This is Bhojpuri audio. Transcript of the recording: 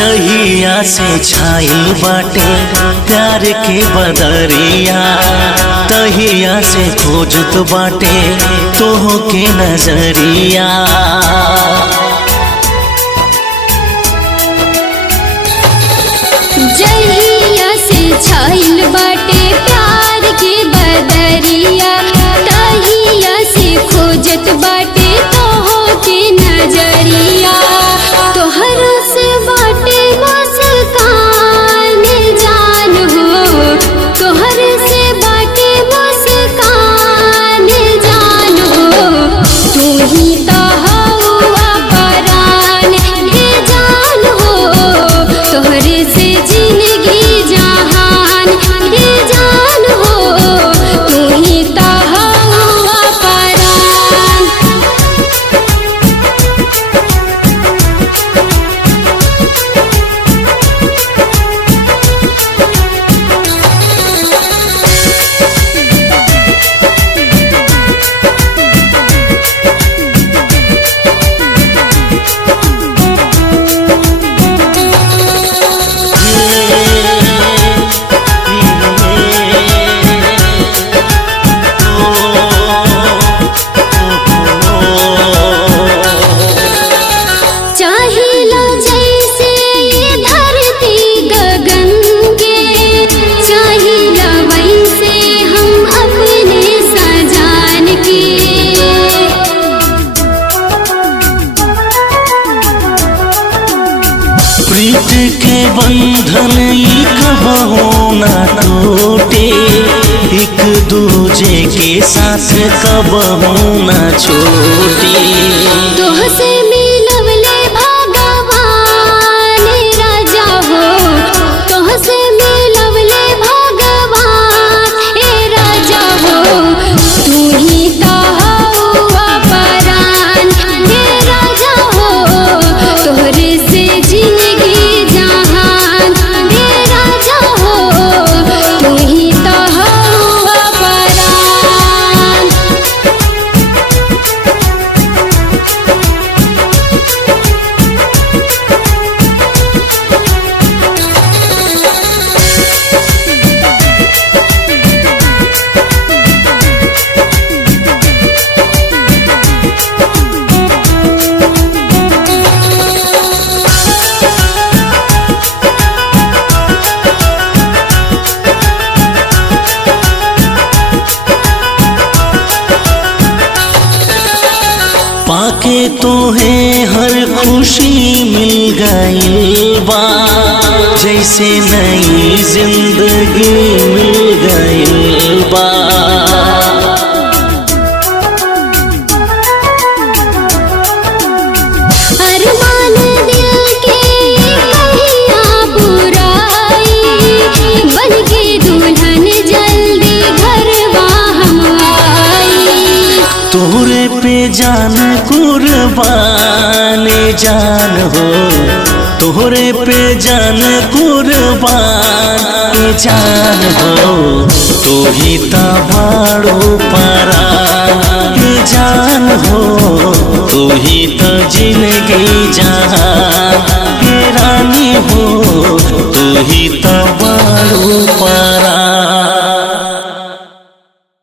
जहिया से छाइल बाटे प्यार के बदरिया, तहिया से खोजत बाटे तोह के नजरिया। जहिया से छाइल बाटे प्यार के बदरिया, तहिया से खोजत बाटे तोह के नजरिया। तोहर से बाटे मुस्कान जान हो, तोहर से बाटे मुस्कान जान हो। तू ही तो हवा परान के जान हो, तोहरे से जिंदगी जहान के जान हो। तू ही तो हवा परान। चाहिला जैसे ये धरती गगन के, चाहिला वैसे हम अपने सजान के। प्रीत के बंधन ई कबहू ना टूटे, एक दूजे के साथ कबहू ना छोटे। तोह से मिलवले भगवान राजा हो, तोह से मिलवले भगवान ए राजा हो। तू ही तो हवा परान हे राजा हो, तोहरे से जिंदगी जहान हे राजा हो। तू ही तो हवा परान। पाके तोहे हर खुशी मिल गई बा, जैसे नई जिंदगी मिल गई बा। अरमान दिल के कहिया बुराई, बन के दुल्हन जल्दी घरवा हम आई। तोहरे पे जान कुर्बान जान हो, तोहरे पे जान कुर्बान जान हो। तू ही ता बाड़ो परान जान हो, तू ही तो जिंदगी जहान रानी हो। तू ही